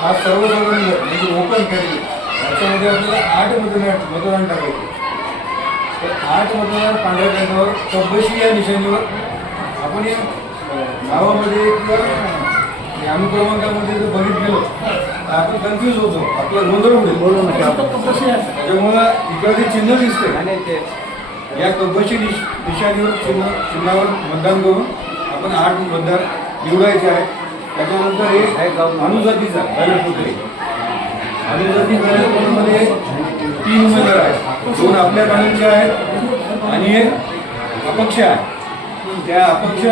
हा सर्वसाधारण गट म्हणजे ओपन कॅटेगरी याच्यामध्ये आपल्याला आठ मतदान मतदान टाकायचे तर आठ मतदान पांढऱ्या कागदावर कब्बशी या निशाणीवर. आपण या अं, नावामध्ये किंवा अनुक्रमांकामध्ये जर बघितलं तर आपण कन्फ्यूज होतो. आपला गोंधळ होईल त्याच्यामुळं इकडे जे चिन्ह दिसतंय. या कब्बशी निश निशाणीवर चिन्ह चिन्हावर मतदान करून आपण आठ मतदार निवडायचे आहे त्याच्यानंतर हे अनुजातीचा बॅलेट अनुजाती बॅलेट तीन उमेदवार आहेत. दोन आपल्या पॅनलचे आहेत आणि एक अपक्ष आहे. त्या अपक्ष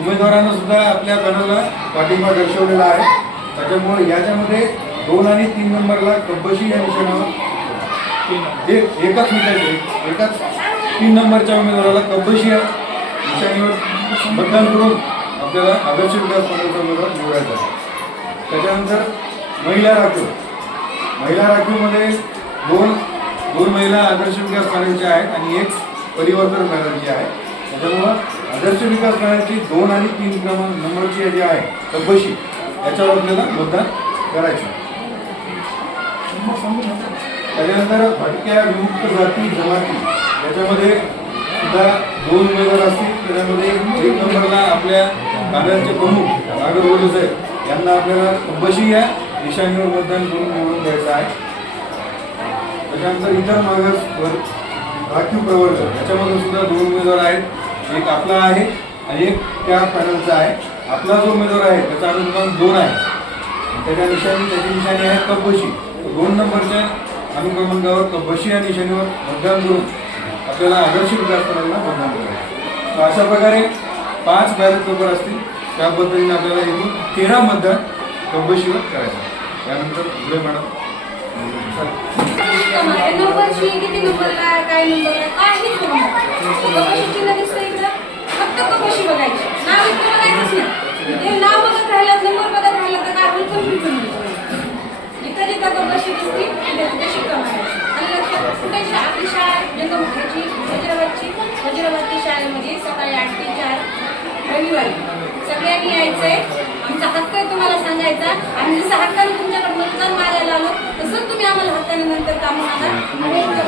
उमेदवारांना सुद्धा आपल्या गणाला पाठिंबा दर्शवलेला आहे. त्याच्यामुळे याच्यामध्ये दोन आणि तीन नंबरला कब्बशी या निशाणावर एक एकाच मिनिटाचे एकाच तीन नंबरच्या उमेदवाराला कब्बशी या निशाणीवर मतदान करून आपल्याला आदर्श विकास पक्षाचा उमेदवार निवडायचा आहे. त्याच्यानंतर महिला राखीव. महिला राखीवमध्ये दोन दोन महिला आदर्श विकास पॅनलच्या आहेत आणि एक परिवर्तन पॅनलची आहे. त्याच्यामुळं आदर्श विकास पॅनलची दोन आणि तीन क्रमांक नंबरची जी आहे. तब्बशी याच्यावर आपल्याला मतदान करायचं. त्याच्यानंतर भटक्या विमुक्त जाती जमाती. याच्यामध्ये सुद्धा दोन उमेदवार असतील. त्याच्यामध्ये एक नंबरला आपल्या पॅनलचे प्रमुख नागर वडू साहेब यांना आपल्याला कब्बशी या निशाणीवर मतदान करून निवडून द्यायचं आहे. त्याच्यानंतर इतर मागास राखीव प्रवर्ग याच्यामध्ये सुद्धा दोन उमेदवार आहेत. एक आपला आहे आणि एक त्या पॅनलचा आहे. आपला जो उमेदवार आहे त्याचा अनुक्रमांक दोन आहे. त्याच्या निशाणी त्याची निशाणी आहे कब्बशी दोन नंबरच्या अनुक्रमांकावर कब्बशी या निशाणीवर मतदान करून आपल्याला आदर्श विकास करायला मतदान करायचं तर अशा प्रकारे पाच बॅलेट पेपर असतील त्या पद्धतीने आपल्याला एकूण तेरा मतदान कब्बशीवर करायचं त्यानंतर पुढे मॅडम तर आपली शाळा वज्रवादची शाळेमध्ये सकाळी आठ सगळ्यांनी यायचंय. आमचा हक्क आहे तुम्हाला सांगायचा. आणि जसं हक्काने तुमच्याकडे मतदान मारायला आलो तसंच तुम्ही आम्हाला हक्काने नंतर काम सांगा.